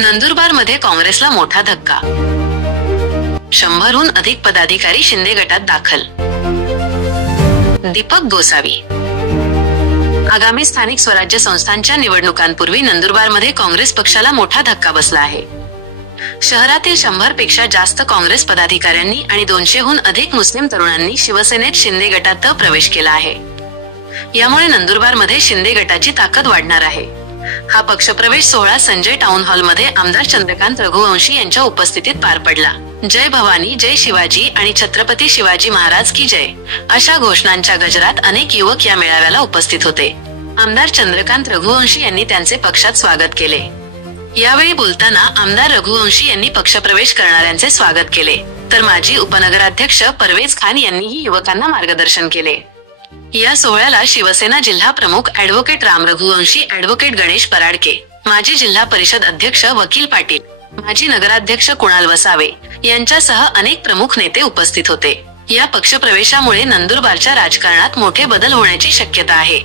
नंदुरबारमध्ये काँग्रेसला मोठा धक्का. 100हून अधिक पदाधिकारी शिंदे गटात दाखल. दीपक गोसावी. आगामी स्थानिक स्वराज्य संस्थांच्या निवडणुकांपूर्वी नंदुरबारमध्ये काँग्रेस पक्षाला मोठा धक्का बसला आहे. शहरातील 100 पेक्षा जास्त काँग्रेस पदाधिकाऱ्यांनी आणि 200हून अधिक मुस्लिम तरुणांनी शिवसेनेत शिंदे गटात प्रवेश केला आहे. यामुळे नंदुरबारमध्ये शिंदे गटाची ताकद वाढणार आहे. हा पक्षप्रवेश सोहळा संजय टाउन हॉलमध्ये आमदार चंद्रकांत रघुवंशी यांच्या उपस्थितीत पार पडला. जय भवानी, जय शिवाजी आणि छत्रपती शिवाजी महाराज की जय अशा घोषणांच्या गजरात अनेक युवक या मेळाव्याला उपस्थित होते. आमदार चंद्रकांत रघुवंशी यांनी त्यांचे पक्षात स्वागत केले. यावेळी बोलताना आमदार रघुवंशी यांनी पक्षप्रवेश करणाऱ्यांचे स्वागत केले, तर माजी उपनगराध्यक्ष परवेज खान यांनीही युवकांना मार्गदर्शन केले. या सोहळ्याला शिवसेना जिल्हा प्रमुख ॲडव्होकेट राम रघुवंशी, ॲडव्होकेट गणेश पराडके, माजी जिल्हा परिषद अध्यक्ष वकील पाटील, माजी नगराध्यक्ष कुणाल वसावे यांच्यासह अनेक प्रमुख नेते उपस्थित होते. या पक्षप्रवेशामुळे नंदुरबारच्या राजकारणात मोठे बदल होण्याची शक्यता आहे.